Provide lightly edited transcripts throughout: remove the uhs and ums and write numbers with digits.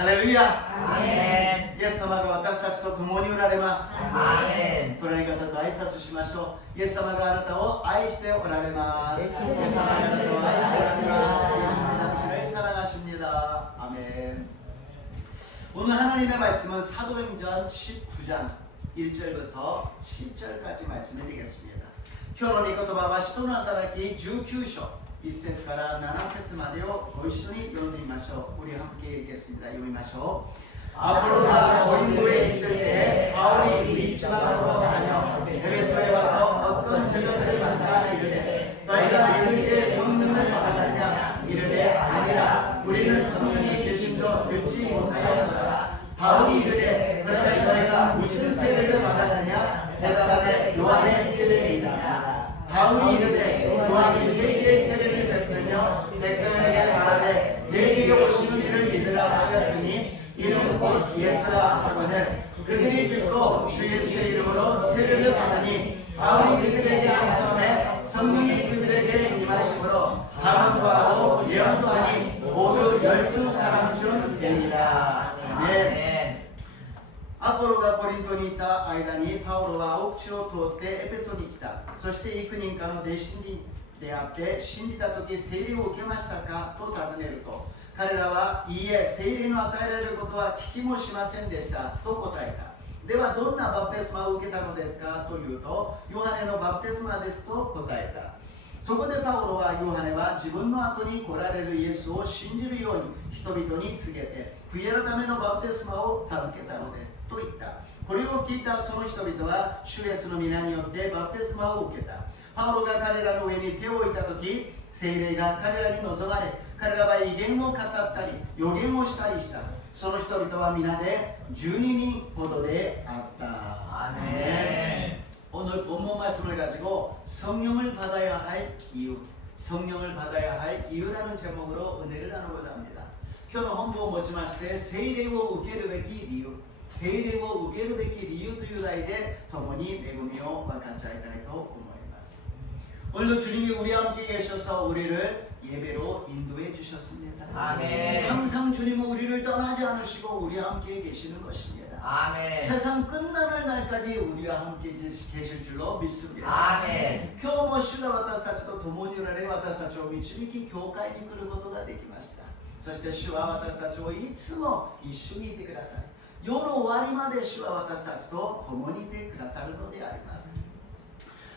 ハレルヤ。アーメイエス様が私たちと共におられます。アーメ隣の方と挨拶しましょう。イエス様があなたを愛しておられます。イエス様があなたを愛しておられます。예수님이 사랑하십니다. 아멘. 오늘 하나님의 말씀은 사도행전 19장 1절부터 7절까지 말씀을 드리겠습니다. 今日の御言葉は使徒の働き19章1節から7節までをご一緒に読んでみましょう。우리 함께 읽겠습니다. 読みましょう. 아폴로가 고린도에 있을 때 바울이 리스트라로 다녀 에베소에 와서 어떤 제자들을 만나 이르되 너희가 믿을 때 성령을 받았느냐 이르되 아니라 우리는 성령이 계심도 듣지 못하였더라. 바울이 이르되 그러면 너희가 무슨 세례를 받았느냐 대답하되 요한의 세례이라. 바울이 이르되 요한이 회개의 세례를 베풀며 백성에게 말하되 내게 오시는 이를 믿으라 하였으니 이는 곧 예수라 하거늘 그들이 듣고 주 예수의 이름으로 세례를 받으니 바울이 그들에게 안수함에 성령이 그들에게 임하심으로 방언도 하고 예언도 하니 모두 12사람 중 되니라. 아멘. アポロがコリントにいた間にパウロは奥地を通ってエペソに来た。そして幾人かの弟子に出会って信じた時聖霊を受けましたかと尋ねると彼らはいいえ聖霊の与えられることは聞きもしませんでしたと答えた。ではどんなバプテスマを受けたのですかというとヨハネのバプテスマですと答えた。そこでパウロはヨハネは自分の後に来られるイエスを信じるように人々に告げて悔い改めのバプテスマを授けたのですと言った。これを聞いたその人々は主イエスの皆によってバプテスマを受けた。パウロが彼らの上に手を置いたとき聖霊が彼らに臨まれ彼らは異言を語ったり予言をしたりした。その人々は皆で12人ほどであった。아멘. 오늘 본문 말씀을 가지고 성령을 받아야 할 이유, 성령을 받아야 할 이유라는 제목으로 은혜를 나누고자 합니다. 今日の本文を持ちまして聖霊を受けるべき理由、聖霊を受けるべき理由という題で共に恵みを分かち合いたいと思います。 오늘도 주님이 우리와 함께 계셔서 우리를 예배로 인도해 주셨습니다. 아멘. 항상 주님은 우리를 떠나지 않으시고 우리와 함께 계시는 것입니다. 아멘. 세상 끝나는 날까지 우리와 함께 계실 줄로 믿습니다. 아멘. 今日も主が私たちと共におられ私たちを導き教会に来ることができました。そして主は私たちをいつも一緒にいてください。世の終わりまで主は私たちと共にいてくださるのであります。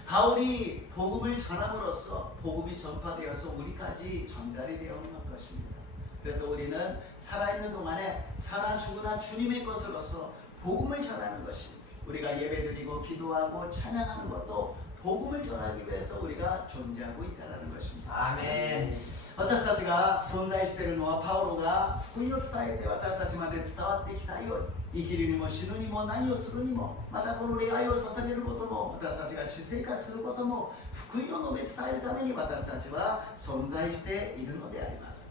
바울이 복음을 전함으로써 복음이 전파되어서 우리까지 전달이 되어 오는 것입니다. 그래서 우리는 살아있는 동안에 사나 죽으나 주님의 것으로서 복음을 전하는 것입니다. 우리가 예배드리고 기도하고 찬양하는 것도 복음을 전하기 위해서 우리가 존재하고 있다는 것입니다. 아멘. 私たちが存在しているのはパウロが福音を伝えて私たちまで伝わってきたように生きるにも死ぬにも何をするにもまたこの礼拝を捧げることも私たちが私生活することも福音を述べ伝えるために私たちは存在しているのであります。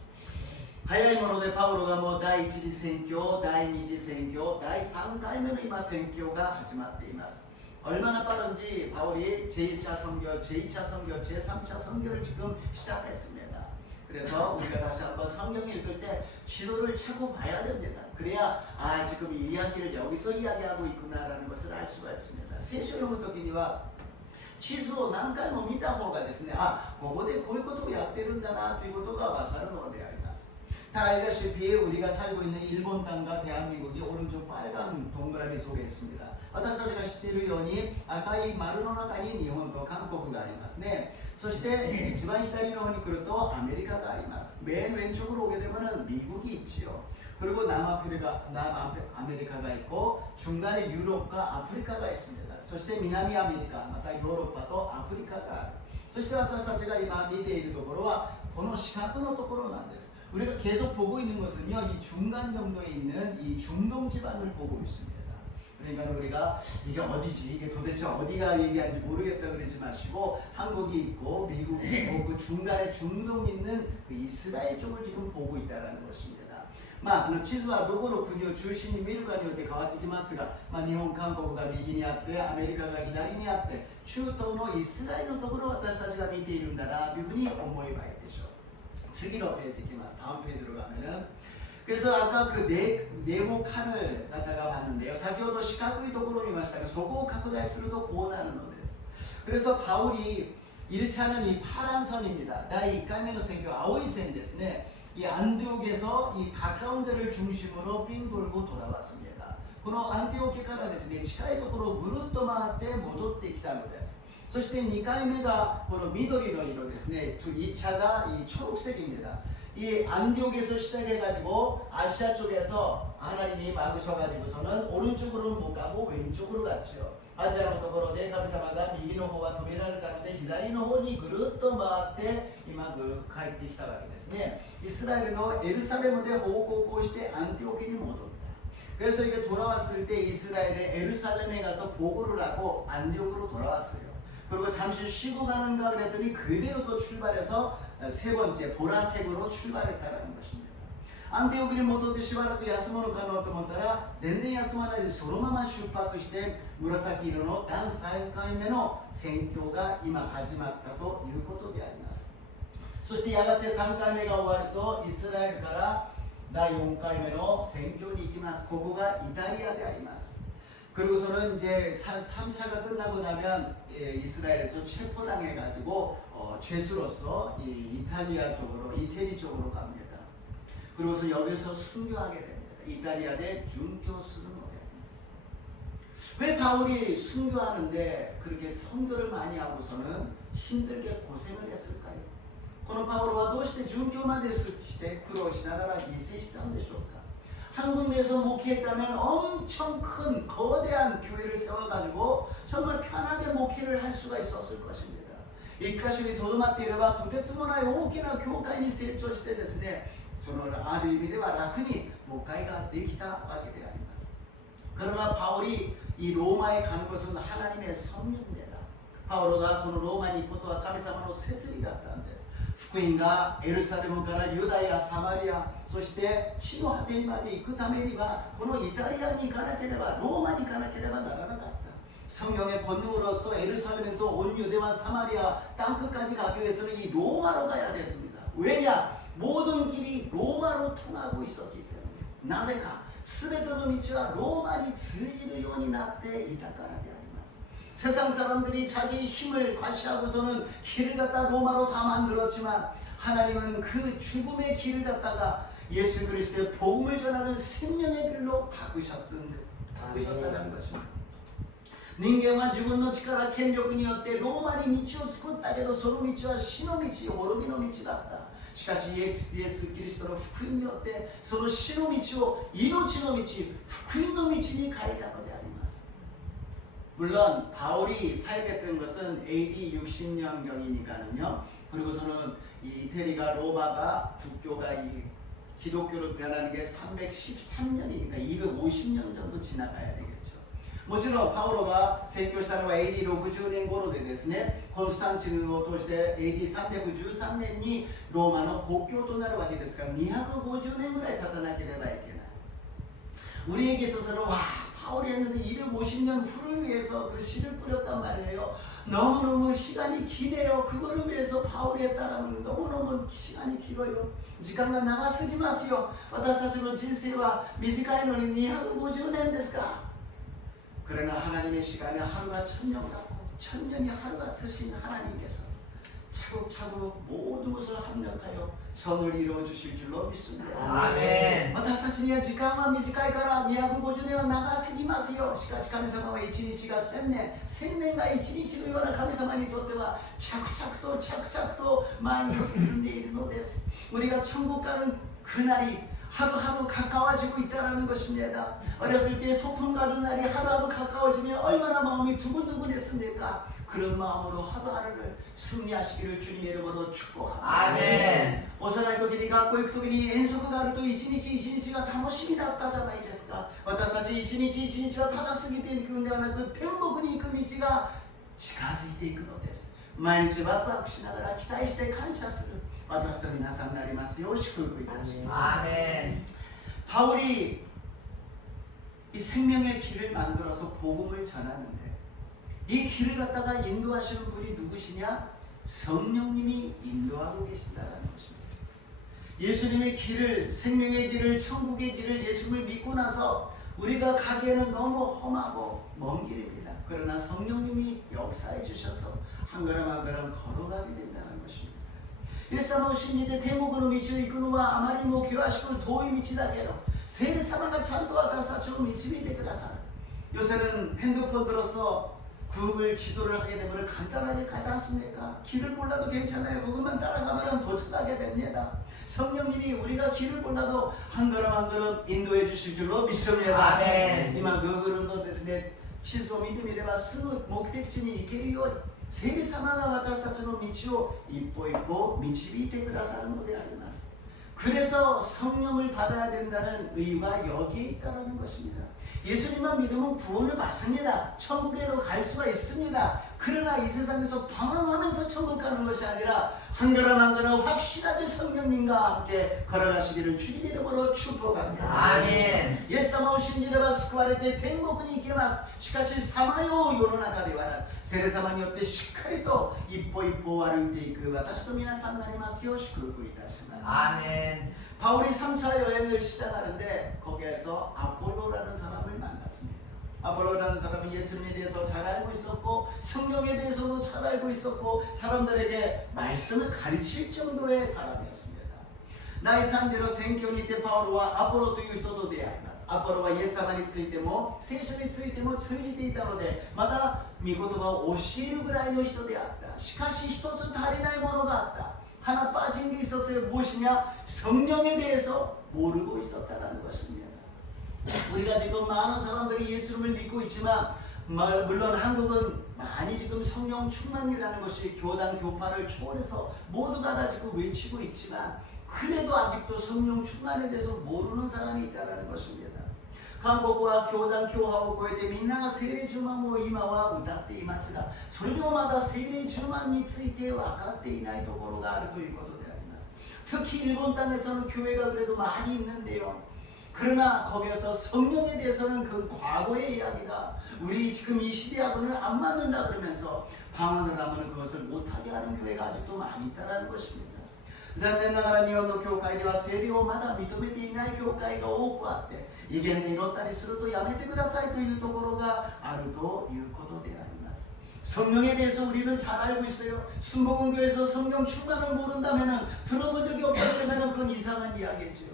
早いものでパウロがもう第一次宣教、第二次宣教、第3回目の今宣教が始まっています。 얼마나 빠른지 바울이 제1차 선교, 제2차 선교, 제3차 선교를 지금 시작했습니다. 그래서 우리가 다시 한번 성경을 읽을 때 지도를 차고 봐야 됩니다. 그래야 아 지금 이 이야기를 여기서 이야기하고 있구나라는 것을 알 수가 있습니다.聖書を読む時には地図を何回も見た方がですね、あ、ここでこういうことをやってるんだなということがわかるのであります。 다 알다시피 우리가 살고 있는 일본 땅과 대한민국이 오른쪽 빨간 동그라미 속에 있습니다. 私たちが知っているように赤い丸の中に日本と韓国がありますね。そして一番左の方に来るとアメリカがあります。맨 왼쪽으로 오게 되면 미국이 있지요. 그리고 남아메리카가 있고 중간에 유럽과 아프리카가 있습니다. そして南アメリカまたヨーロッパとアフリカがある。そして私たちが今見ているところはこの四角のところなんです。 우리가 계속 보고 있는 것은요, 이 중간 정도에 있는 이 중동 지방을 보고 있습니다. 그러니까 우리가 이게 어디지, 이게 도대체 어디가 얘기하는지 모르겠다 그러지 마시고 한국이 있고 미국이 있고 그 중간에 중동 있는 그 이스라엘 쪽을 지금 보고 있다는 것입니다. まあ、地図はどこの国を中心に見るかによって変わってきますが、日本、韓国が右にあってアメリカが左にあって中東のイスラエルのところを私たちが見ているんだなというふうに思えばいいでしょう。 次のページいきます。다음 페이지로 가면은 그래서 아까 그 네모 칸을 갖다가 봤는데요. 先ほど四角いところを見ましたが、そこを拡大するとこうなるのです。 그래서 바울이 1차는 이 파란 선입니다.第1回目の選挙は青い線ですね. 이 안디옥에서 이 가까운 데를 중심으로 빙 돌고 돌아왔습니다. このアンティオケからですね、近いところをぐるっと回って戻ってきたのです。そして2回目がこの緑の色ですね. 2차가 이 초록색입니다. 이 안디옥에서 시작해가지고 아시아 쪽에서 하나님이 막으셔가지고서는 오른쪽으로는 못 가고 왼쪽으로 갔죠. 아시아のところで神様が右の方は止められたので左の方にぐるっと回って今帰ってきたわけですね。イスラエルのエルサレムで報告をしてアンティオケに戻った。 그래서 이게 돌아왔을 때 이스라엘의 에루살렘에 가서 보고를 하고 안디옥으로 돌아왔어요. 그리고 잠시 쉬고 가는가 그랬더니 그대로 또 출발해서 세 번째 보라색으로 출발했다는 것입니다. 안디옥에 戻ってしばらく休むのかなと思ったら全然休まないでそのまま出発して紫色の第3回目の宣教が今始まったということであります。そしてやがて3回目が終わるとイスラエルから第4回目の宣教に行きます。ここがイタリアであります。 그리고서는 이제 3차가 끝나고 나면 이스라엘에서 체포당해가지고 죄수로서 이탈리아 쪽으로 이태리 쪽으로 갑니다. 그리고서 여기서 순교하게 됩니다. 이탈리아 대 중교수는 됩니다. 왜 바울이 순교하는데 그렇게 선교를 많이 하고서는 힘들게 고생을 했을까요? このパウロはどうして殉教までして苦労しながら犠牲したのでしょうか? 한국에서 목회했다면 엄청 큰 거대한 교회를 세워가지고 정말 편하게 목회를 할 수가 있었을 것입니다. 一箇所にとどまっていればとてつもない大きな教会に成長してですね、そのある意味では楽に牧会ができたわけであります。 그러나 바울이 이 로마에 가는 것은 하나님의 섭리입니다. 바울가 그 로마에 있고 또 하나님의 세습이 갔다는 데서 福音がエルサレムからユダヤ、サマリア、そして地の果てにまで行くためにはこのイタリアに行かなければローマに行かなければならなかった. 성령의 권능으로서 에루살렘에서 온 유대와 사마리아 땅끝까지 가기 위해서는 이 로마로 가야 됐습니다. 왜냐? 모든 길이 로마로 통하고 있었기 때문에. なぜか? 全ての道はローマに通じるようになっていたからであります. 세상 사람들이 자기 힘을 과시하고서는 길을 갖다 로마로 다 만들었지만 하나님은 그 죽음의 길을 갖다가 예수 그리스도의 복음을 전하는 생명의 길로 바꾸셨다는 것입니다. 人間は自分の力、権力によってローマに道を作ったけどその道は死の道、滅びの道だった。しかしイエス・キリストの福音によってその死の道を命の道、福音の道に変えたのであります。 물론 바울이 사역했던 것은 AD 60년경이니까는요. 그리고서는 이 이태리가 로마가 국교가 이 기독교로 변하는 게 313년이니까 250년 정도 지나가야 되겠죠. もちろんパウロが宣教したのは AD 60年頃でですね、コンスタンチヌを通して AD 313年にローマの国教となるわけですから250年ぐらい経たなければいけない。 우리에게 있어서는 와 바울이 했는데 250년 후를 위해서 그 씨를 뿌렸단 말이에요. 너무너무 시간이 기네요. 그거를 위해서 바울이 했다라면 너무너무 시간이 길어요. 時間が長すぎますよ。私たちの人生は短いのに250年ですか? 그러나 하나님의 시간은 하루가 천년 같고 천년이 하루 같으신 하나님께서 차곡차곡 모든 것을 합력하여 선을 이루어 주실 줄로 믿습니다. 아멘. 私たちには時間は短いから250年は長すぎますよ。しかし神様は1日が1000年、1000年が1日のような神様にとっては着々と前に進んでいるのです。 우리가 천국 가는 그날이 하루하루 가까워지고 있다는 것입니다. 어렸을 때 소풍 가는 날이 하루하루 가까워지면 얼마나 마음이 두근두근했습니까? 그런 마음으로 하루하루를 승리하시기를 주님의 이름으로 축복합니다. 아멘. 幼い時に学校行く時に遠足があると一日一日が楽しみだったじゃないですか。私たち一日一日はただ過ぎていくんではなく天国に行く道が近づいていくのです。毎日ワクワクしながら期待して感謝する私と皆さんになりますよう祝福いたします。 아멘. 바울이 이 생명의 길을 만들어서 복음을 전하는데 이 길을 갖다가 인도하시는 분이 누구시냐? 성령님이 인도하고 계신다는 것입니다. 예수님의 길을, 생명의 길을, 천국의 길을 예수님을 믿고 나서 우리가 가기에는 너무 험하고 먼 길입니다. 그러나 성령님이 역사해 주셔서 한 걸음 한 걸음 걸어가게 된다는 것입니다. イエス様を信じて天国の道を行くのはあまりにも険しく遠い道だけど、聖霊様がちゃんと私たちを導いてくださる。 요새는 핸드폰 들어서 구글 지도를 하게 되면 간단하게 가지 않습니까? 길을 몰라도 괜찮아요. 그것만 따라가면 도착하게 됩니다. 성령님이 우리가 길을 몰라도 한 걸음 한 걸음 인도해 주실 줄로 믿습니다. 아멘. 今 Googleのですね、地図を見てみればすぐ目的地に行けるように聖霊様が私たちの道を一歩一歩導いてくださるのであります。 그래서 성령을 받아야 된다는 의유가 여기에 있다는 것입니다. 예수님만 믿으면 구원을 받습니다. 천국에도 갈 수가 있습니다. 그러나 이 세상에서 방황하면서 천국 가는 것이 아니라 한 걸음 한 걸음 확실하게 성령님과 함께 걸어가시기를 주님 이름으로 축복합니다. 아멘. イエス様を信じれば救われて天国に行けます。しかしさまよう世の中ではなく、聖霊様によってしっかりと一歩一歩歩いていく私と皆さんになりますよう祝福いたします。 아멘. 바울이 3차 여행을 시작하는데 거기에서 아폴로라는 사람을 만났습니다. 아폴로라는 사람은 예수님에 대해서 잘 알고 있었고 성경에 대해서도 잘 알고 있었고 사람들에게 말씀을 가르칠 정도의 사람이었습니다. 第3次の宣教に行ってパウロはアポロという人と出会います。アポロはイエス様についても聖書についても通じていたのでまた御言葉を教えるぐらいの人であった。しかし一つ足りないものがあった。 하나 빠진 게 있었어요. 무엇이냐? 성령에 대해서 모르고 있었다는 것입니다. 우리가 지금 많은 사람들이 예수님을 믿고 있지만 물론 한국은 많이 지금 성령 충만이라는 것이 교단 교파를 초월해서 모두가 다 지금 외치고 있지만 그래도 아직도 성령 충만에 대해서 모르는 사람이 있다는 것입니다. 韓国は教団教派を超えてみんなが聖霊10万を今は歌っていますがそれでもまだ聖霊10万について分かっていないところがあるということであります。 특히 일본 땅에서는 교회가 그래도 많이 있는데요. 그러나 거기에서 성령에 대해서는 그 과거의 이야기가 우리 지금 이 시대하고는 안 맞는다 그러면서 방언을 하면 그것을 못하게 하는 교회가 아직도 많이 있다는 것입니다. 残念ながら日本の教会では聖霊をまだ認めていない教会が多くあって威厳で祈ったりするとやめてくださいというところがあるということであります。 성령에 대해서 우리는 잘 알고 있어요. 순복음교회에서 성령 충만을 모른다면 들어본 적이 없다면 그건 이상한 이야기죠.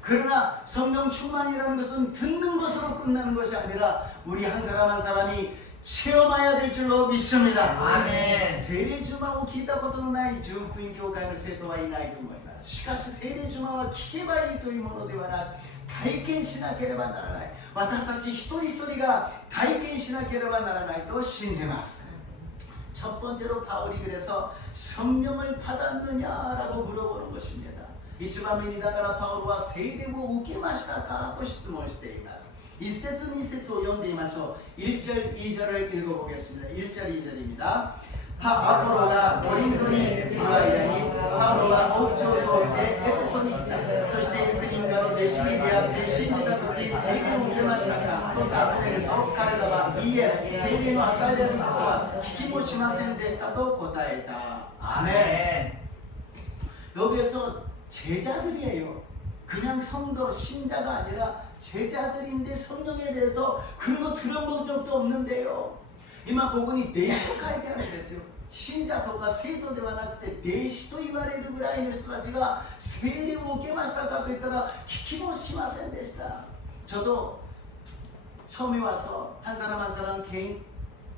그러나 성령 충만이라는 것은 듣는 것으로 끝나는 것이 아니라 우리 한 사람 한 사람이 체험해야 될 줄로 믿습니다. 아멘. 聖霊呪文を聞いたことのない十福音教会の生徒はいないと思います。しかし聖霊呪文は聞けばいいというものではなく体験しなければならない。私たち一人一人が体験しなければならないと信じます。 첫 번째로 바울이 그래서 성령을 받았느냐라고 물어보는 것입니다. 이츠마민이다가라 바울과 세례를受けましたかと質問しています. 1節 2節を読んでみましょう. 1절 2절을 읽어보겠습니다. 1절 2절입니다. 아포로가 고린도에 들어가려니 바울과 옥주를 돌 때 에베소에 있다. そして 그들과弟子に出会って信じた時聖霊を受けましたかと尋ねると彼らはいいえ聖霊の与えられることは聞きもしませんでしたと答えた. 아멘. 여기에서 제자들이에요. 그냥 성도 신자가 아니라 제자들인데 성령에 대해서 그런 거 들어본 적도 없는데요. 이만 고군이 내시로書いてあるんですよ. 信者とか生徒ではなくて弟子と言われるぐらいの人たちが聖霊を受けましたかと言ったら聞きもしませんでした. 저도 처음에 와서 한 사람 한 사람 개인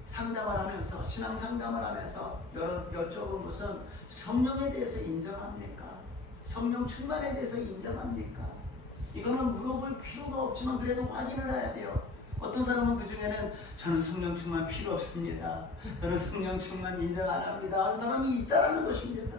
상담을 하면서 신앙 상담을 하면서 여쭤본 것은 성령에 대해서 인정합니까? 성령 충만에 대해서 인정합니까? 이거는 물어볼 필요가 없지만 그래도 확인을 해야 돼요. 어떤 사람은 그 중에는 저는 성령 충만 필요 없습니다. 저는 성령 충만 인정 안 합니다. 하는 사람이 있다라는 것입니다.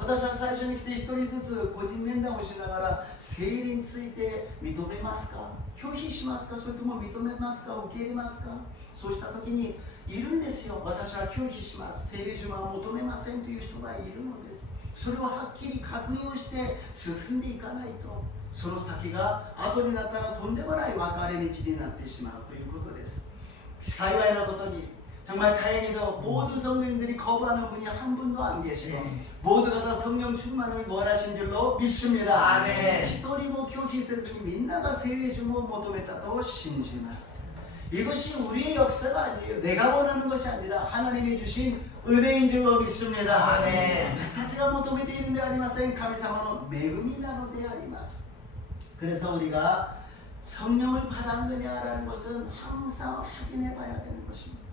私は最初に来て一人ずつ個人面談をしながら聖霊について認めますか拒否しますかそれとも認めますか受け入れますかそうした時にいるんですよ。私は拒否します聖霊呪文は求めませんという人がいるのです。それをはっきり確認をして進んでいかないとその先が後になったらとんでもない分かれ道になってしまうということです。幸いなことに 정말 다행히도 모든 성령님들이 거부하는 분이 한 분도 안 계시고 네. 모두가 다 성령 충만을 원하신 줄로 믿습니다. 아멘. 一人も拒否せずにみんなが聖霊を求めたと信じます. 이것이 우리의 역사가 아니에요. 내가 원하는 것이 아니라 하나님이 주신 은혜인 줄로 믿습니다. 아멘. 私たちが求めているんではありません。神様の恵みなのであります. 그래서 우리가 성령을 받았느냐라는 것은 항상 확인해 봐야 되는 것입니다.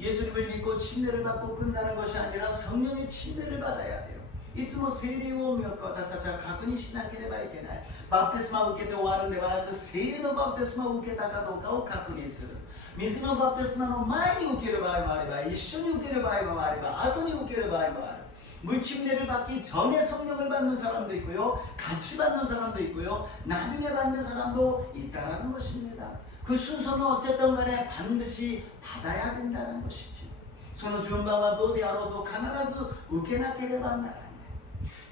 예수님을 믿고 침례를 받고 끝나는 것이 아니라 성령의 침례를 받아야 돼요. いつも聖霊を私たちは確認しなければいけない。バプテスマを受けて終わるのではなく、聖霊のバプテスマを受けたかどうかを確認する。水のバプテスマの前に受ける場合もあれば、一緒に受ける場合もあれば、後に受ける場合もある。 물침례를 받기 전에 성령을 받는 사람도 있고요, 같이 받는 사람도 있고요, 나중에 받는 사람도 있다라는 것입니다. 그 순서는 어쨌든 간에 반드시 받아야 된다는 것이죠. その順番はどうであろうと必ず受けなければならない.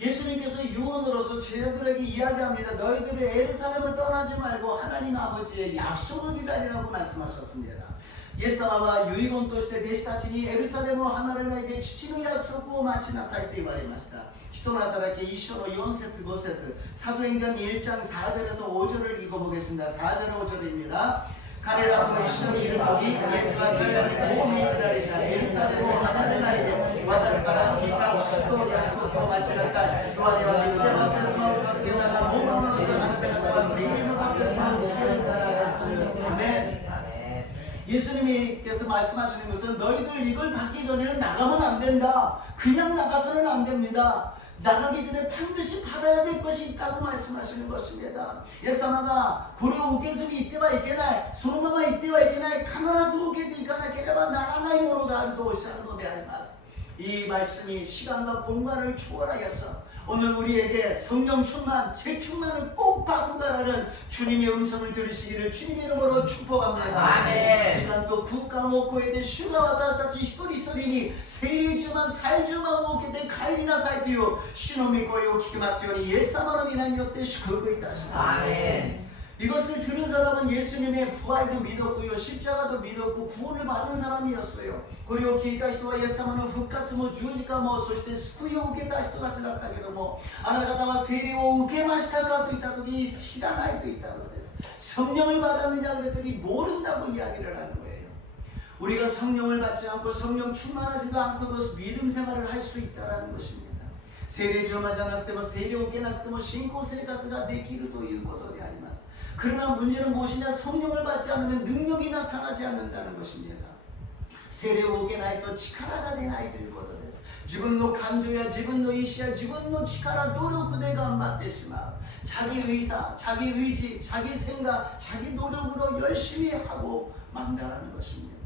예수님께서 유언으로서 제자들에게 이야기합니다. 너희들이 예루살렘을 떠나지 말고 하나님 아버지의 약속을 기다리라고 말씀하셨습니다. イエス様は遺言として弟子たちにエルサレムを離れないで父の約束を待ちなさいと言われました。使徒の働き1章の4節5節サド행전 1장 4절에서 5절을 읽어보겠습니다. 4절 5절입니다.彼らと一緒にいる時イエスは彼らにこう命じられた。エルサレムを離れないで私から御隠と約束を待ちなさい。とあれは水でバプテスマを授けたがもう間もなくあなた方は聖霊のバプテスマを受けるからです。アメン. 예수님께서 말씀하시는 것은 너희들 이걸 받기 전에는 나가면 안 된다. 그냥 나가서는 안 됩니다. 나가기 전에 반드시 받아야 될 것이 있다고 말씀하시는 것입니다. イエス様がこれを受けずに行ってはいけない。そのまま行ってはいけない。必ず受けていかなければならないものがあるとおっしゃるのであります. 이 말씀이 시간과 공간을 초월하겠어. 오늘 우리에게 성령 충만, 재충만을 꼭 받는다라는 주님의 음성을 들으시기를 주님의 이름으로 축복합니다. 아멘. 시간 또 국가を超えて主が私たち一人一人に聖霊充満、再充満を受けて帰りなさいという主の御声を聞きますようにイエス様の皆によって祝福いたします。 아멘. 이것을 들은 사람은 예수님의 부활도 믿었고요, 십자가도 믿었고 구원을 받은 사람이었어요. 그리고 聞いた人はイエス様の復活も十字架もそして救いを受けた人たちだったけども、あなた方は聖霊を受けましたかと言った時に知らないと言ったのです. 성령을 받았느냐 그랬더니 모른다고 이야기를 하는 거예요. 우리가 성령을 받지 않고 성령 충만하지도 않고 그 믿음 생활을 할 수 있다는 것입니다. 聖霊充満じゃなくても聖霊を受けなくても信仰生活ができるということであります. 그러나 문제는 무엇이냐? 성령을 받지 않으면 능력이 나타나지 않는다는 것입니다. 세례를受けないと力が出ないということです。自分の感情や自分の意志や自分の力、努力で頑張ってしまう. 자기 의사, 자기 의지, 자기 생각, 자기 노력으로 열심히 하고 만다라는 것입니다.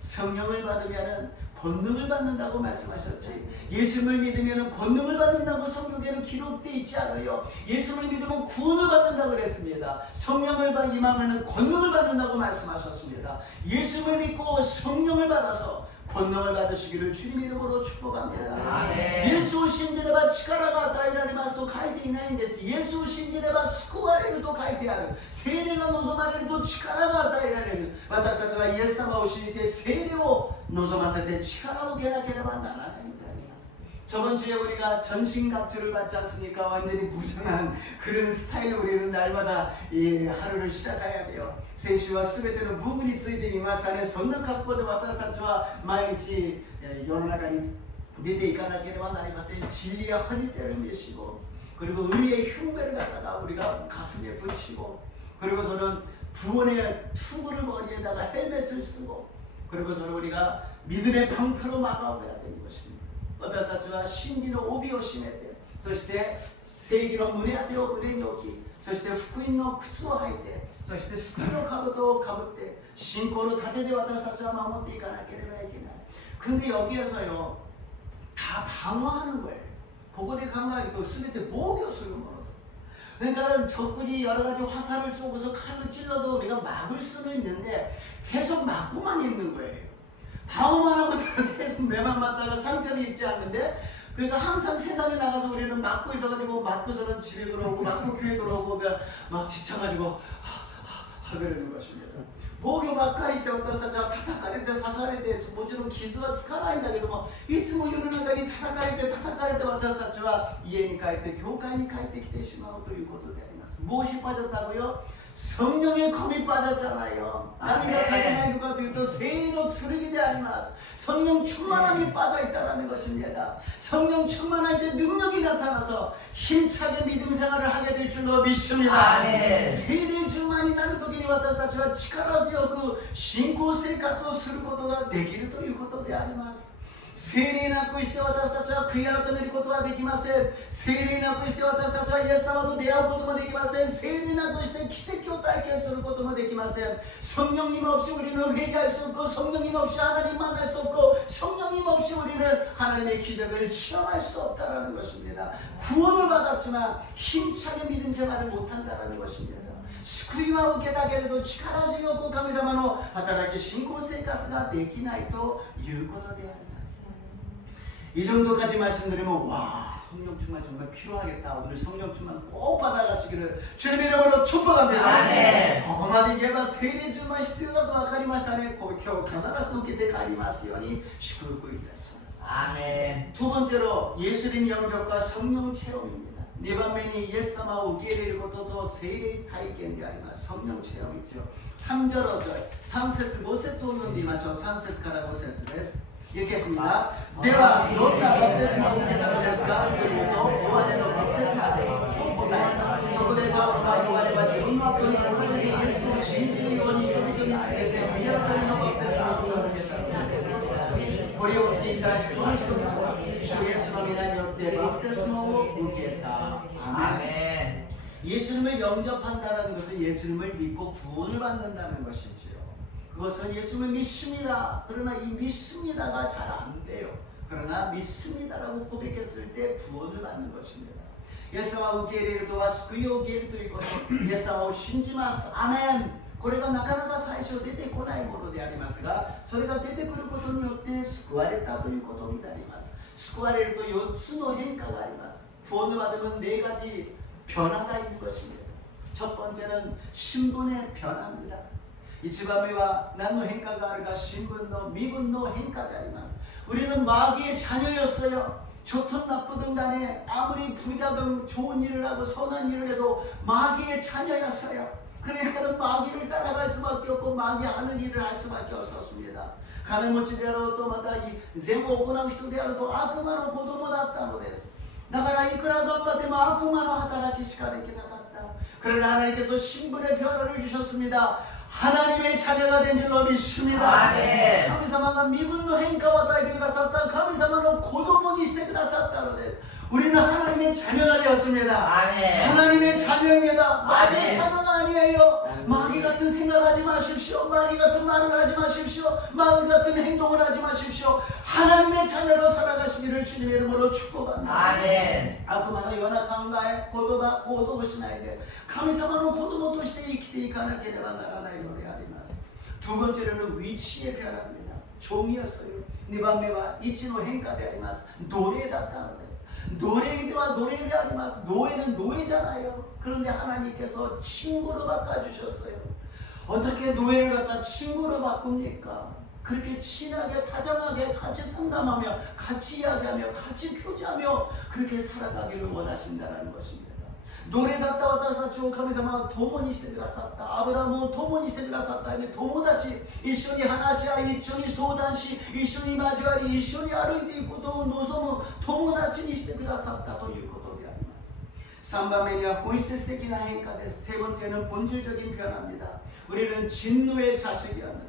성령을 받으면은 권능을 받는다고 말씀하셨지. 예수를 믿으면 권능을 받는다고 성경에는 기록되어 있지 않아요. 예수를 믿으면 구원을 받는다고 그랬습니다. 성령을 임하면 권능을 받는다고 말씀하셨습니다. 예수를 믿고 성령을 받아서 권능을 받으시기를 주님의 이름으로 축복합니다. 아멘. イエスを信じれば力が与えられますと書いていないんです。イエスを信じれば救われると書いてある。聖霊が望まれると力が与えられる。私たちはイエス様を信じて聖霊を望ませて力を受けなければならないのであります。 저번 주에 우리가 전신갑주를 받지 않습니까? 완전히 부정한 그런 스타일로 우리는 날마다 이 하루를 시작해야 돼요. 先週は全ての武具について言いましたね。そんな格好で私たちは毎日世の中に出ていかなければなりません。진리의 허리띠를 매시고 그리고 의의 흉배를 갖다가 우리가 가슴에 붙이고 그리고서는 구원의 투구를 머리에다가 헬멧을 쓰고 그리고서는 우리가 믿음의 방패로 막아오야 되는 것입니다. 私たちは真理の帯を締めて、そして正義の胸当てを胸に置き、そして福音の靴を履いて、そして救いの兜をかぶって、信仰の盾で私たちは守っていかなければいけない。 근데 여기에서요, 다 방어하는 거예요. ここで考えると全て防御するものです。 그러니까 적군이 여러 가지 화살을 쏘고서 칼로 찔러도 우리가 막을 수는 있는데 계속 막고만 있는 거예요. 방어만 하고 계속 매만 맞다가 상처를 입지 않는데, 그러니까 항상 세상에 나가서 우리는 맞고 있어가지고 맞고서는 집에 들어오고 맞고 교회 들어오고 막 지쳐가지고 하는 것입니다. 防御ばっかりして私たちは叩かれて刺されてもちろん傷はつかないんだけどもいつも世の中に叩かれて私たちは家に帰って教会に帰ってきてしまうということであります。무엇이 빠졌다고요? 성령의 검이 빠졌잖아요. 나비가 가져나는 것 같아요. 또 세일로 쓰르기 되 아니마스. 성령 충만함이 빠져있다는 것입니다. 성령 충만할 때 능력이 나타나서 힘차게 믿음 생활을 하게 될 줄로 믿습니다. 세일의 주만이 나는時に私たちは力強く信仰生活をすることができるということであります。聖霊なくして私たちは悔い改めることはできません。聖霊なくして私たちはイエス様と出会うこともできません。聖霊なくして奇跡を体験することもできません。성령님 없이 우리는 회개할 수 없고 성령님 없이 하나님 만날 수 없고 성령님 없이 우리는 하나님의 기적을 체험할 수 없다는 것입니다. 구원을 받았지만 힘차게 믿음 생활을 못한다는 것입니다. 救いは受けたけれど力強く神様の働き信仰生活ができないということであります。이 정도까지 말씀드리면 와 성령 충만 정말 필요하겠다. 오늘 성령 충만 꼭 받아가시기를 주님의 이름으로 축복합니다. 네. ここまで言えば聖霊充満必要だと分かりましたね。今日必ず受けて帰りますように祝福いたします。 아멘. 두 번째로 예수님 영접과 성령 체험입니다. 네 번째는 예수様を受け入れることと聖霊体験であります。성령 체험이죠. 3절 5절 3節5節を読んでみましょう。3節から5節です。 읽겠습니다. ではどんなバプテスマを受けたのですかというとヨハネのバプテスマですと答えそこでパウロはヨハネは自分の後にこの世にイエスを信じるように人々に告げて悔い改めのバプテスマを授けたのです。これを聞いたその人々は主イエスの皆によってバプテスマを受けた。アメン。 예수님을 영접한다는 것은 예수님을 믿고 구원을 받는다는 것이지요. 그것은 예수님을 믿습니다. 그러나 이 믿습니다가 잘 안 돼요. 그러나 믿습니다라고 고백했을 때 구원을 받는 것입니다. 예수와受け入れるとは救いを受けるということ。イエス様を信じます。アメン。これがなかなか最初出てこないものでありますが、それが出てくることによって救われたということになります。救われると4つの変化があります。구원을 받으면 4가지 변화가 있는 것입니다. 첫 번째는 신분의 변화입니다. 一番目は何の変化があるか身分の身分の変化であります。 우리는 마귀의 자녀였어요. 좋든 나쁘든 간에 아무리 부자든 좋은 일을 하고 선한 일을 해도 마귀의 자녀였어요. 그러니까는 마귀를 따라갈 수밖에 없고 마귀 하는 일을 할 수밖에 없었습니다. 金持ちであろうとまた善を行う人であると悪魔の子供だったのです。だからいくら頑張っても悪魔の働きしかできなかった。 그러나 하나님께서 신분의 변화를 주셨습니다. 하나님의 자녀가 된 줄로 믿습니다. 아멘. 神様が身分の変化を与えてくださった。神様の子供にしてくださったのです。 우리는 하나님의 자녀가 되었습니다. 아멘. 하나님의 자녀입니다. 마귀의 자녀가 아니에요. 마귀 같은 생각하지 마십시오. 마귀 같은 말을 하지 마십시오. 마귀 같은 행동을 하지 마십시오. 하나님의 자녀로 살아가시기를 주님의 이름으로 축복합니다. 아멘. あくまで연약한 나의行動をしないで神様の子供として生きていかなければならないのであります。 두 번째로는 위치의 변화입니다. 종이었어요. 네 번째와 위치의変化であります。奴隷だったのです。 노예와 노예가 아니마스. 노예는 노예잖아요. 그런데 하나님께서 친구로 바꿔주셨어요. 어떻게 노예를 갖다 친구로 바꿉니까? 그렇게 친하게 다정하게 같이 상담하며 같이 이야기하며 같이 교제하며 그렇게 살아가기를 원하신다는 것입니다. 노예だった私たちを神様は共にしてくださった。アブラムを共にしてくださったように友達、一緒に話し合い、一緒に相談し、一緒に交わり、一緒に歩いていくことを望む友達にしてくださったということであります。 3番目には本質的な変化です。 세 번째는 본질적인 변화입니다. 우리는 진노의 자식이었는데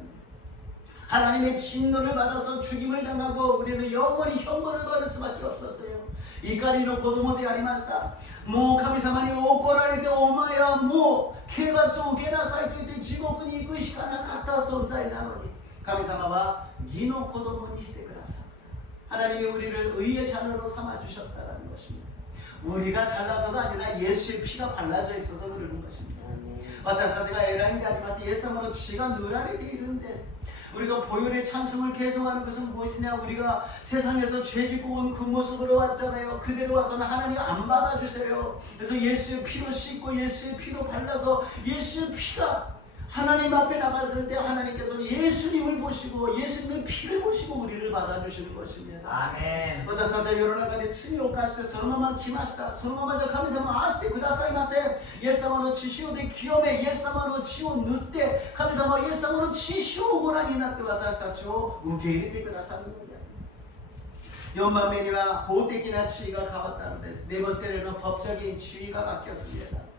하나님의 진노를 받아서 죽임을 당하고 우리는 영원히 형벌을 받을 수밖에 없었어요. 怒りの子供でありました。もう神様に怒られてお前はもう刑罰を受けなさいと言って地獄に行くしかなかった存在なのに神様は義の子供にしてくださった。 하나님이 우리를 의의 자녀로 삼아주셨다는 것입니다. 우리가 잘나서가 아니라 예수의 피가 발라져 있어서 그러는 것입니다. 私たちが偉いんであります。イエス様の血が塗られているんです。 우리가 보혈의 찬송을 계속하는 것은 무엇이냐? 우리가 세상에서 죄짓고 온 그 모습으로 왔잖아요. 그대로 와서는 하나님 안 받아주세요. 그래서 예수의 피로 씻고 예수의 피로 발라서 예수의 피가 하나님 앞에 나갔을 때 하나님께서는 예수님을 보시고 예수님의 피를 보시고 우리를 받아주시는 것입니다. アメン 私たちは世の中で罪を犯してそのまま来ました。そのままじゃ神様は会ってくださいません。イエス様の血潮で清め、イエス様の血を塗って神様はイエス様の血潮をご覧になって私たちを受け入れてくださるのであります。4番目には法的な地位が変わったのです。네 번째로는 법적인 지위가 바뀌었습니다.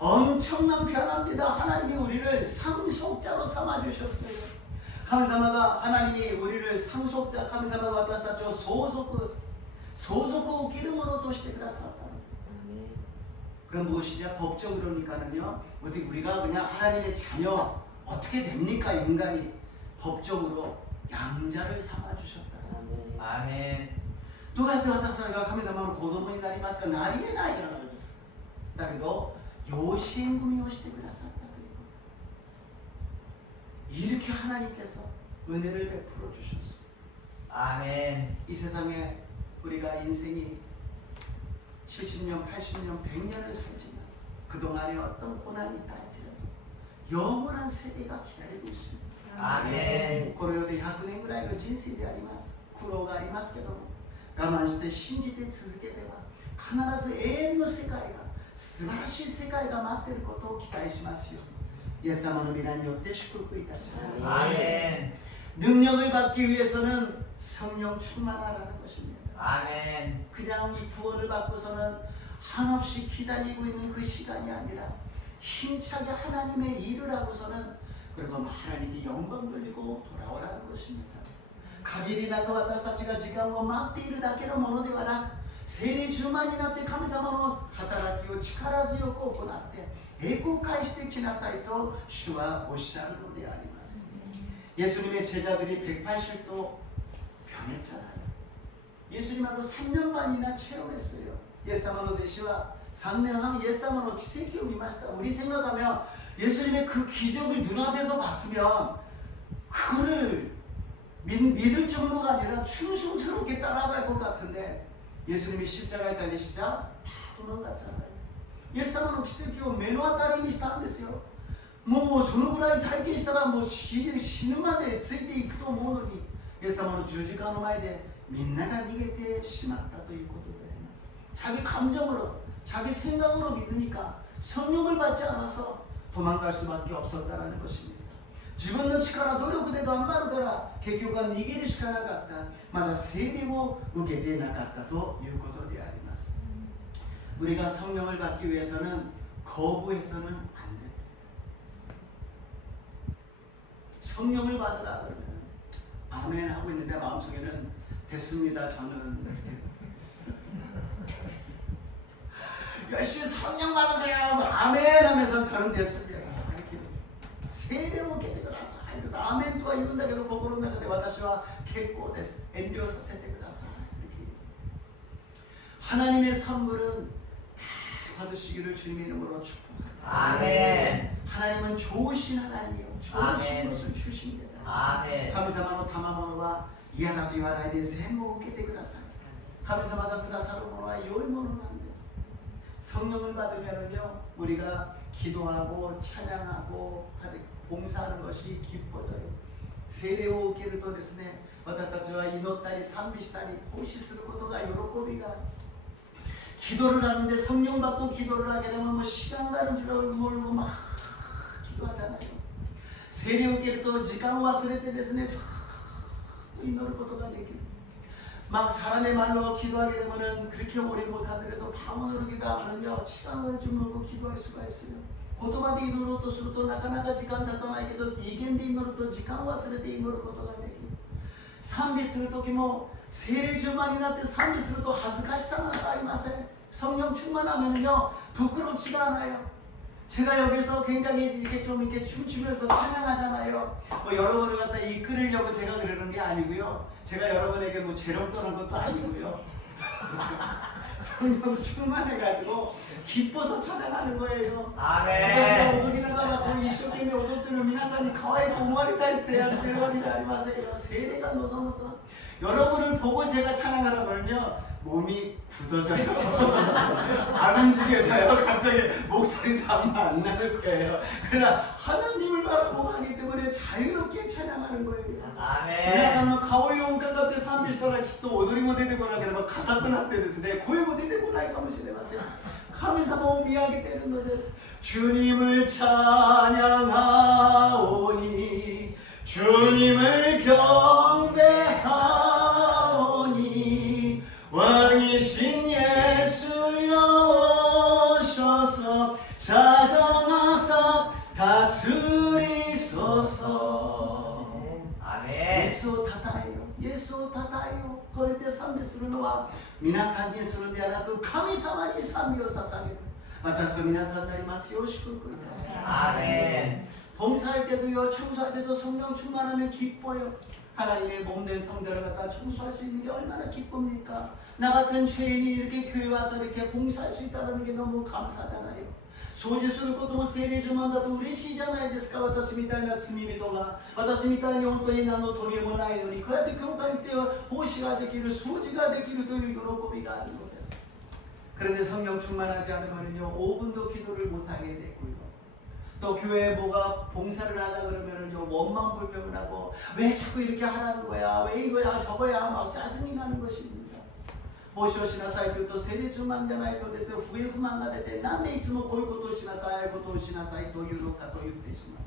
엄청난 변화입니다. 하나님이 우리를 상속자로 삼아주셨어요. 감사마가 하나님이 우리를 상속자, 감사마가 왔다사죠. 소속국 기름으로 도시되 그랬었다. 그건 무엇이냐? 법적으로니까는요. 어떻게 우리가 그냥 하나님의 자녀 어떻게 됩니까? 인간이 법적으로 양자를 삼아주셨다. アメンどうやって私たちが神様の子供になりますか？なり得ないじゃないですか。だけど養子縁組をしてくださったということ。 이렇게 하나님께서 은혜를 베풀어 주셨습니다. アメン 이 세상에 우리가 인생이 70년, 80년, 100년을 살지만 그동안에 어떤 고난이 있다 할지라도 영원한 세계가 기다리고 있습니다. アメンこの世で100年ぐらいの人生であります。苦労がありますけども我慢して信じて続ければ必ず永遠の世界が素晴らしい世界が待っていることを期待しますよ。イエス様の皆によって祝福いたします。 アメン 능력을 받기 위해서는 성령 충만하라는 것입니다. アメン 그냥 이 구원을 받고서는 한없이 기다리고 있는 그 시간이 아니라 힘차게 하나님의 일을 하고서는 그리고 하나님께 영광 돌리고 돌아오라는 것입니다. 限りなく私たちが時間を待っているだけのものではなく聖霊充満になって神様の働きを力強く行って栄光を返してきなさいと主はおっしゃるのであります。 예수님의 제자들이 180도 변했잖아요. 예수님하고 3년 반이나 체험했어요. 예수님의 대시와 3년 한 예수님의 기적이 우리마시다. 우리 생각하면 예수님의 그 기적을 눈앞에서 봤으면 그거를 믿을 정도가 아니라 충성스럽게 따라갈 것 같은데 예수님이 십자가에 달리시자 다 도망갔잖아요. 예수님은 기적이요 매너와 다름이したんですよ。もうそのぐらい体験したらもう死ぬまでついていくと思うのにイエス様の十字架の前でみんなが逃げてしまったということであります。 자기 감정으로 자기 생각으로 믿으니까 성령을 받지 않아서 도망갈 수밖에 없었다는 것입니다. 自分の力努力で頑張るから結局は逃げるしかなかった。まだ聖霊を受けてなかったということであります。 우리가 성령을 받기 위해서는 거부해서는 안 돼. 성령을 받으라 그러면 아멘 하고 있는데 마음속에는 됐습니다. 저는 이렇게 열심히 성령 받으세요. 아멘 하면서 저는 됐습니다. 이렇게 세례を受けてください。アメンとは言うんだけど心の中で私は結構です。遠慮させてください。이렇게. 하나님의 선물은 받으시기를 주님의 이름으로 축복합니다. 아멘. 하나님은 좋으신 하나님이요. 좋으신 아멘. 것을 주십니다. 아멘. 神様の賜物は嫌だと言わないで全部受けてください。神様がくださるものは良いものなんです。 성령을 받으면요 우리가 기도하고 찬양하고 봉사하는 것이 기뻐져요. 세례を受けるとですね私たちは祈ったり賛美したり奉仕することが喜びが 기도를 하는데 성령 받고 기도를 하게 되면 뭐 시간 가는 줄 모르고 막 기도하잖아요. 세례を受けると時間を忘れてですね祈ることができる. 막 사람의 말로 기도하게 되면은 그렇게 오래 못하더라도 밤을 오르기가 하면요 시간을 좀 놓고 기도할 수가 있어요. 言葉で祈ろうとするとなかなか時間経たないけど威厳で祈ると時間を忘れて祈ることができる。賛美する時も聖霊充満になって賛美すると恥ずかしさなんかありません。 성령 충만하면요 부끄럽지가 않아요. 제가 여기서 굉장히 이렇게 좀 이렇게 춤추면서 찬양하잖아요. 뭐 여러분을 갖다 이끌으려고 제가 그러는 게 아니고요. 제가 여러분에게 뭐 재롱 떠는 것도 아니고요. 성령 충만해가지고 기뻐서 찬양하는 거예요. 아멘. 오도리나가라고 이쇼게임에 오도뜨면 미나산이 가와이고 오마리타이 대한 대화리가 아니마세요. 세례가 노선부터 여러분을 보고 제가 찬양하라고 하면요 몸이 굳어져요. 안 움직여져요. 갑자기 목소리도 아마 안 나는 거예요. 그러나 하나님을 바라보고 하기 때문에 자유롭게 찬양하는 거예요. 皆さん 아멘. の顔色を伺って賛美したらきっと踊りも出てこなければ硬くなってですね、声も出てこないかもしれません。神様を見上げているのです。 주님을 찬양하오니 주님을 경배하오니 왕이신 예수여 오셔서 찾아나사 다스리소서. 아멘. イエスをたたえよ、イエスをたたえよ。これで賛美するのは皆さんにするんではなく神様に賛美を捧げる。私と皆さんになりますよう祝福いたします。 아멘. 봉사할 때도요, 청소할 때도 성령 충만하면 기뻐요. 하나님의 몸된 성전을 갖다 청소할 수 있는 게 얼마나 기쁩니까? 나 같은 죄인이 이렇게 교회 와서 이렇게 봉사할 수 있다는 게 너무 감사하잖아요. 掃除することも聖霊充満だと嬉しいじゃないですか。私みたいな罪人が、私みたいに本当に何の取り柄もないのに、こうやって教会に来て奉仕ができる、掃除ができるという喜びがあるのです。 그런데 성령 충만하지 않으면요 5분도 기도를 못하게 되고요. 또 교회에 뭐가 봉사를 하자 그러면은요 원망 불평하고 왜 자꾸 이렇게 하라는 거야, 왜 이거야 저거야 막 짜증이 na는 것입니다. 奉仕をしなさいというと聖霊充満じゃないとですね不平不満が出てなんでいつもこういうことをしなさい、ああいうことをしなさいというのかと言ってしまう.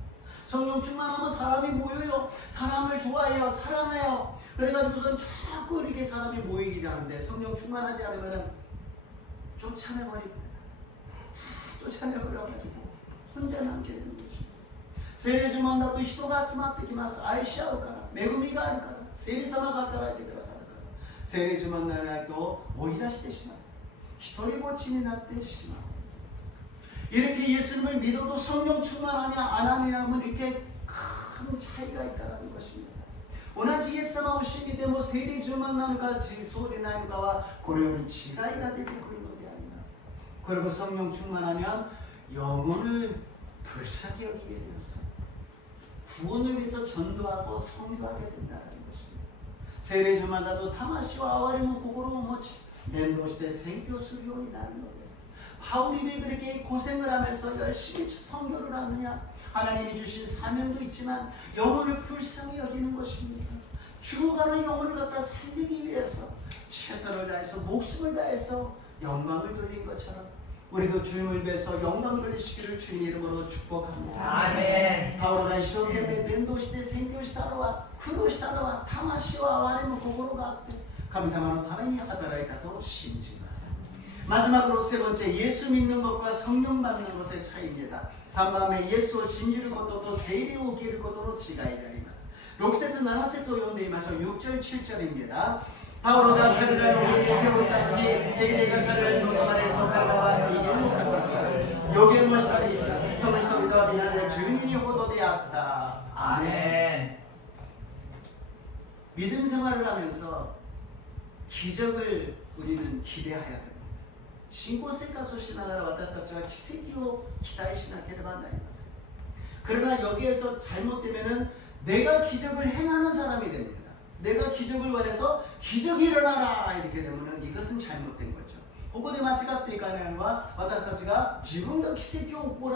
성령 충만하면 사람이 모여요. 사람을 좋아해요. 사랑해요. 그래가지고선 자꾸 이렇게 사람이 모이기 하는데 성령 충만하지 않으면은 쫓아내버립니다. 쫓아내버려가지고 혼자 남게 되는 것입니다. 聖霊充満だと人が集まってきます。愛し合うから、恵みがあるから、聖霊様が働いてくださるから。聖霊充満にならないと追い出してしまう。一人ぼっちになってしまう。 이렇게 예수님을 믿어도 성령 충만하냐 안 하느냐면 이렇게 큰 차이가 있다는 것입니다. 同じイエス様を信じても聖霊充満なのかそうでないのかはこれより違いが出てくるのであります。 그리고 성령 충만하면 영혼을 불쌍히 여기게 되어서 구원을 위해서 전도하고 선교하게 된다는 것입니다. 聖霊充満だと魂を憐れむ心を持ち伝道して宣教するようになるのです。 바울이 왜 그렇게 고생을 하면서 열심히 선교를 하느냐? 하나님이 주신 사명도 있지만 영혼을 불쌍히 여기는 것입니다. 죽어가는 영혼을 갖다 살리기 위해서 최선을 다해서 목숨을 다해서 영광을 돌린 것처럼 우리도 주님을 위해서 영광 돌리시기를 주님 이름으로 축복합니다. 아멘. パウロが一生懸命伝道して宣教したのは苦労したのは魂を憐れむ心があって神様のために働いたと信じます. 마지막으로 세 번째 예수 믿는 것과 성령 받는 것의 차이입니다. 3番目 예수を信じることと聖霊を受けることの違いであります. 6節7節を読んでみましょう. 6절 7절입니다. 바울가彼らの上に手を打たずに聖霊が彼らに望まれると彼らは異言を語った予言もしたりした。その人々は皆で12人ほどであった. 아멘. 믿음 생활을 하면서 기적을 우리는 기대해야 됩니다. 信仰生活をしながら私たちは奇跡を期待しなければなりません. 그러나 여기에서 잘못되면은 내가 기적을 행하는 사람이 됩니다. 내가 기적을 원해서 기적이 일어나라 이렇게 되면은 이것은 잘못된 거죠. ここで間違っていかないのは私たちが自分が奇跡を行う、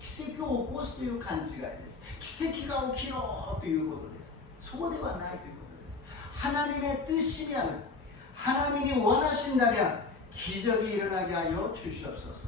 奇跡を起こすという勘違いです. 奇跡が起きろということです. そうではないということです. 하나님의 뜻이면 하나님이 원하신다면 기적이 일어나게 하여 주시옵소서.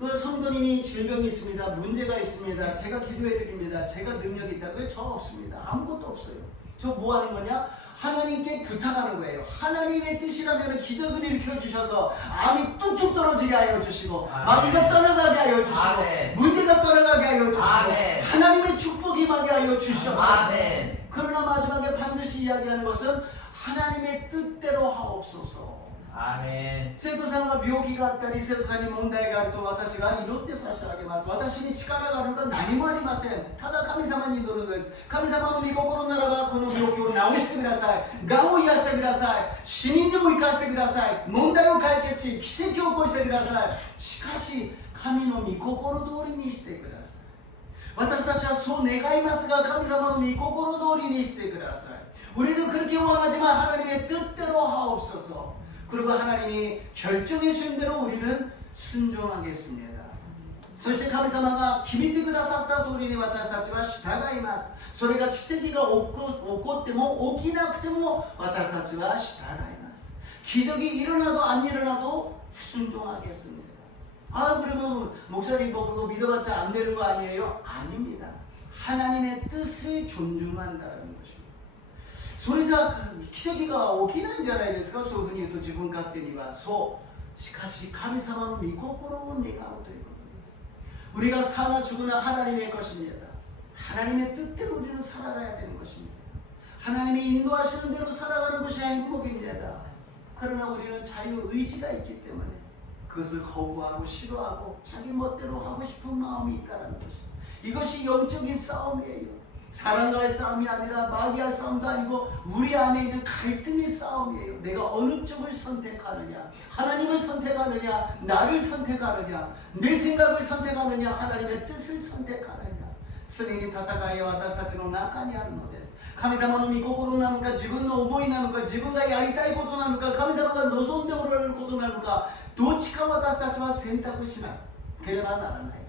그 성도님이 질병이 있습니다. 문제가 있습니다. 제가 기도해 드립니다. 제가 능력이 있다. 왜 저 없습니다. 아무것도 없어요. 저 뭐 하는 거냐? 하나님께 부탁하는 거예요. 하나님의 뜻이라면 기적을 일으켜 주셔서 암이 뚝뚝 떨어지게 하여 주시고 마귀가 떠나가게 하여 주시고 아멘. 문제가 떠나가게 하여 주시고 아멘. 하나님의 축복이 임하게 하여 주시옵소서. 아멘. 그러나 마지막에 반드시 이야기하는 것은 하나님의 뜻대로 하옵소서. 아멘. 生徒さんが病気があったり生徒さんに問題があると私が祈って差し上げます。私に力があるのは何もありません。ただ神様に祈るのです。神様の御心ならばこの病気を治してください。がんを癒してください。死人でも生かしてください。問題を解決し奇跡を起こしてください。しかし神の御心通りにしてください。私たちはそう願いますが神様の御心通りにしてください. 우리는 그렇게 원하지만 하나님의 뜻대로 하옵소서. 그리고 하나님이 결정해 주신 대로 우리는 순종하겠습니다. そして神様が決めてくださった通りに私たちは従います。それが奇跡が起こっても起きなくても私たちは従います。 기적이 일어나도 안 일어나도 순종하겠습니다. 아, 그러면 목사님 뭐 그거 믿어봤자 안 되는 거 아니에요? 아닙니다. 하나님의 뜻을 존중한다는 것입니다. それじゃ奇跡が起きないんじゃないですか。そういうふうに言うと自分勝手には。そう。しかし神様の御心を願うということです。 우리가 사나 죽으나 하나님의 것입니다. 하나님의 뜻대로 우리는 살아가야 되는 것입니다. 하나님이 인도하시는 대로 살아가는 것이 행복입니다. 그러나 우리는 자유의지가 있기 때문에 그것을 거부하고 싫어하고 자기 멋대로 하고 싶은 마음이 있다는 것입니다. 이것이 영적인 싸움이에요. 사람과의 싸움이 아니라 마귀와 싸움도 아니고 우리 안에 있는 갈등의 싸움이에요. 내가 어느 쪽을 선택하느냐, 하나님을 선택하느냐, 나를 선택하느냐, 내 생각을 선택하느냐, 하나님의 뜻을 선택하느냐. 常に戦いは私たちの中にあるのです。神様の御心なのか、自分の思いなのか、自分がやりたいことなのか、神様が望んでおられることなのか、どっちか私たちは選択しなければならないのです。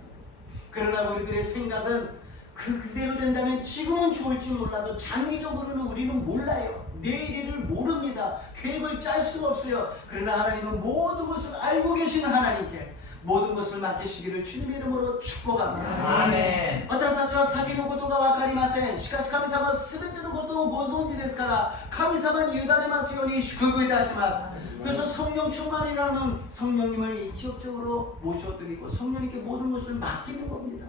그러나 우리들의 생각은 그대로 된다면 지금은 좋을지 몰라도 장기적으로는 우리는 몰라요. 내일을 모릅니다. 계획을 짤 수가 없어요. 그러나 하나님은 모든 것을 알고 계시는 하나님께 모든 것을 맡기시기를 주님의 이름으로 축복합니다. 아멘. 私たちは先のことが分かりません。しかし神様は全てのことをご存知ですから神様に委ねますように祝福いたします。 그래서 성령 충만이라는 성령님을 인격적으로 모셔드리고 성령님께 모든 것을 맡기는 겁니다.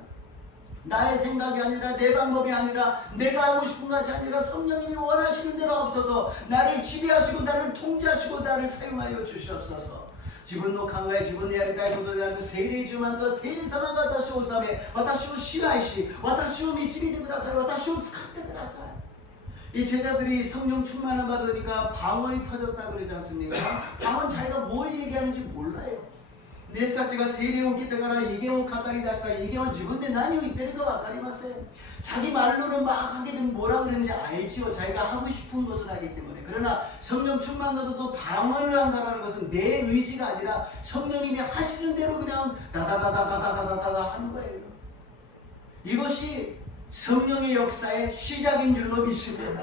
나의 생각이 아니라 내 방법이 아니라 내가 하고 싶은 것이 아니라 성령님이 원하시는 대로 없어서 나를 지배하시고 나를 통제하시고 나를 사용하여 주시옵소서. 自分の考え自分でやりたいことでなく聖霊充満とは聖霊様が私を治め私を支配し私を導いてください私を使ってください 이 제자들이 성령 충만을 받으니까 방언이 터졌다 그러지 않습니까? 방언 자기가 뭘 얘기하는지 몰라요. 弟子たちが聖霊を受けてから異言を語り出したら異言は自分で何を言っているか分かりません. 자기 말로는 막 하게 되면 뭐라 그러는지 알지요. 자기가 하고 싶은 것을 하기 때문에. 그러나 성령 충만 받아서 방언을 한다는 것은 내 의지가 아니라 성령님이 하시는 대로 그냥 다다다다다다다다 하는 거예요. 이것이 성령의 역사의 시작인 줄로 믿습니다.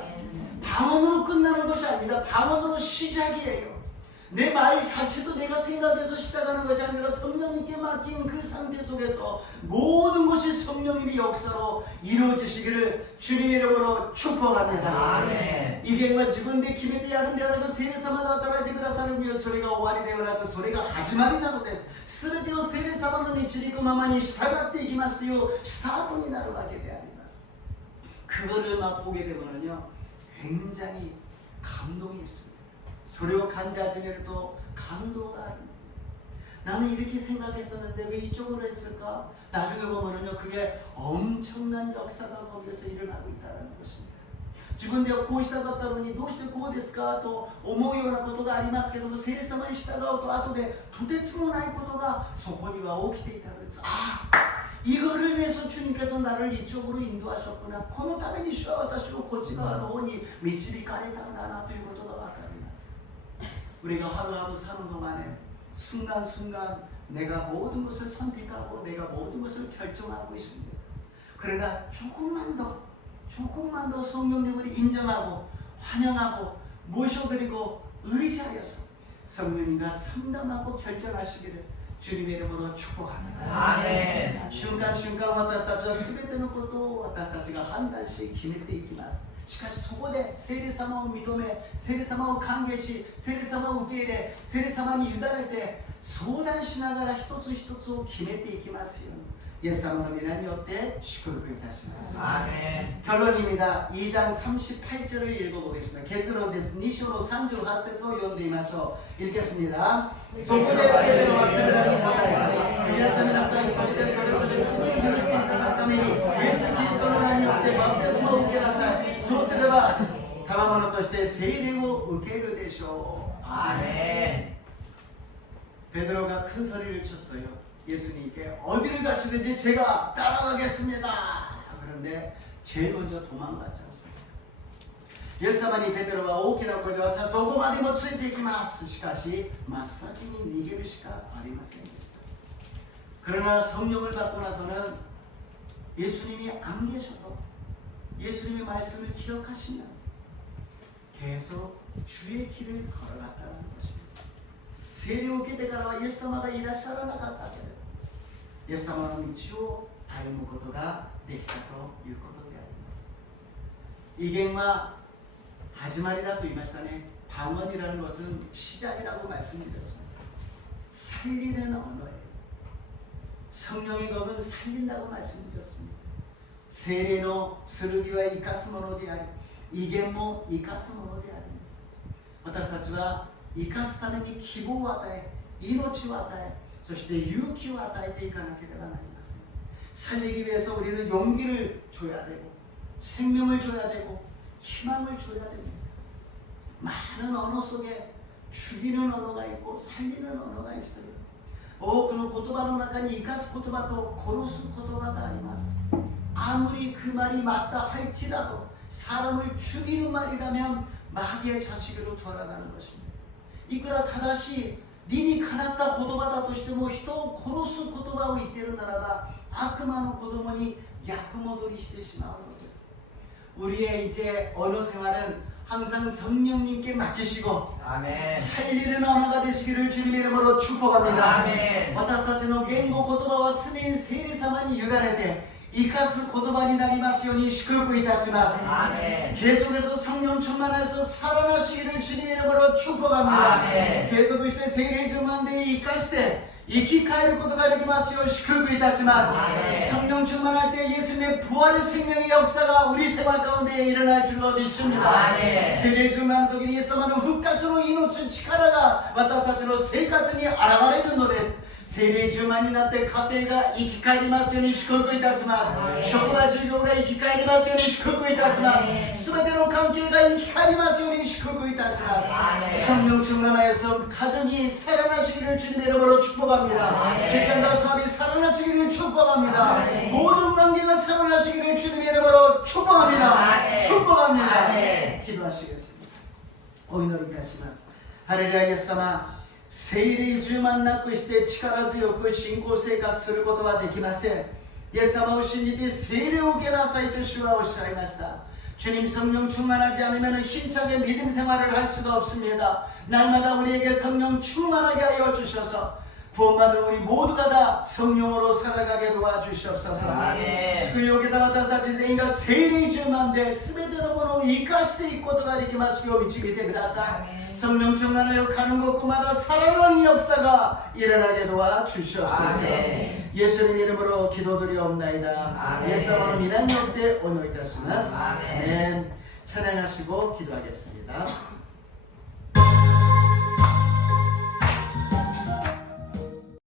방언으로 끝나는 것이 아닙니다. 방언으로 시작이에요. 내 말 자체도 내가 생각해서 시작하는 것이 아니라 성령님께 맡긴 그 상태 속에서 모든 것이 성령님의 역사로 이루어지시기를 주님의 이름으로 축복합니다. 아멘. 異言は自分で決めてやるんではなく聖霊様が働いてくださるによりそれが終わりではなくそれが始まりなのです。全てを聖霊様の導くままに従っていきますというスタートになるわけであります。 그거를 맛보게 되면요 굉장히 감동이 있습니다. 소리와 간자 중에도 감도가 아닙니다. 나는 이렇게 생각했었는데 왜 이쪽으로 했을까? 나중에 보면은요 그게 엄청난 역사가 거기에서 일어나고 있다는 것입니다. 自分ではこうしたかったのにどうしてこうですかと思うようなことがありますけども聖霊様に従うと後でとてつもないことがそこには起きていたのです。ああ 이거를 위해서 주님께서 나를 이쪽으로 인도하셨구나. このために主は私をこっち側の方に導かれたんだなということが分かります. 우리가 하루하루 사는 동안에 순간순간 내가 모든 것을 선택하고 내가 모든 것을 결정하고 있습니다. 그러나 조금만 더 성령님을 인정하고 환영하고 모셔드리고 의지하여서 성령님과 상담하고 결정하시기를 주님의 이름으로 축복합니다. 아멘. 순간순간 私たちは全てのことを私たちが判断し決めていきます。しかしそこで聖霊様を認め、聖霊様を歓迎し、聖霊様を受け入れ、聖霊様に委ねて相談しながら一つ一つを決めていきますように。イエス様の皆によって祝福いたします。 아멘. 결론입니다. 2장 38절을 읽어보겠습니다. 결론です. 2章の38節を読んでみましょう. 읽겠습니다. そこで受けての別れられた方々、悔い改めなさい。そしてそれぞれ罪を許していただくために、イエス・キリストの名によってバプテスマを受けなさい。そうすれば、賜物として聖霊を受けるでしょう. 아멘. 베드로가 큰 소리를 쳤어요. 예수님께 어디를 가시든지 제가 따라가겠습니다. 그런데 제일 먼저 도망갔지 않습니까? イエス様にペテロは大きな声で私はどこまでもついていきます。しかし真っ先に逃げるしかありませんでした。 그러나 성령을 받고 나서는 예수님이 안 계셔도 예수님의 말씀을 기억하시면서 계속 주의 길을 걸어갔다는 것입니다. 聖霊を受けてからはイエス様がいらっしゃらなかったけれどイエス様の道を歩むことができたということであります。이 갱과始まりだと言いましたね。 방언이라는 것은 시작이라고 말씀드렸습니다. 살리는 언어예요. 성령의 법은 살린다고 말씀드렸습니다. 세례의 剣は生かすものであり、威厳も生かすものであります。私たちは生かすために希望を与え、命を与え、そして勇気を与えていかなければなりません。 살리기 위해서 우리는 용기를 줘야 되고, 생명을 줘야 되고, 희망을 줘야 됩니다. 많은 언어 속에 죽이는 언어가 있고 살리는 언어가 있어요. 多くの言葉の中に生かす言葉と殺す言葉があります。 아무리 그 말이 맞다 할지라도 사람을 죽이는 말이라면 마귀의 자식으로 돌아가는 것입니다. いくら正しい理にかなった言葉だとしても人を殺す言葉を言っているならば悪魔の子供に逆戻りしてしまうのです。 우리의 이제 언어 생활은 항상 성령님께 맡기시고 아멘. 살리는 언어가 되시기를 주님의 이름으로 축복합니다. 아멘. 私たちの言語言葉は常に聖霊様に委ねて生かす言葉になりますように祝福いたします。 아멘. 계속해서 성령 충만해서 살아나시기를 주님의 이름으로 축복합니다. 아멘. 継続して聖霊充満で生かして生き返ることができますよう祝福いたします。 아멘. 성령 충만할 때 예수님의 부활의 생명의 역사가 우리 생활 가운데 일어날 줄로 믿습니다. 아멘. 聖霊充満の時にイエス様の復活の命の力が私たちの生活に現れるのです。 聖霊充満になって家庭が生き返りますように祝福いたします。職場授業が生き返りますように祝福いたします。すべての関係が生き返りますように祝福いたします。 성령 충만하여서 가정이 살아나시기를 주님의 이름으로 축복합니다. 직장과 사업이 살아나시기를 축복합니다. 모든 관계가 살아나시기를 주님의 이름으로 축복합니다. 축복합니다. 기도하시겠습니다.お祈りいたします。ハレルヤイエス様、聖霊充満なくして力強く信仰生活することはできません。イエス様を信じて聖霊を受けなさいと主はおっしゃいました。 주님 성령 충만하지 않으면 힘차게 믿음 생활을 할 수가 없습니다. 날마다 우리에게 성령 충만하게 하여 주셔서 구원받은 우리 모두가 다 성령으로 살아가게 도와주시옵소서. 아멘. 救いを受けた私たち全員が聖霊充満で全てのものを生かしていくことができますよう導いてください。 성령 충만하여 가는 곳마다 살아나는 역사가 일어나게 도와주시옵소서. 아멘. 예수님 이름으로 기도드리옵나이다. 아멘. 예수님으로 미란 역대 온유이다시마스. 아멘. 아멘. 찬양하시고 기도하겠습니다.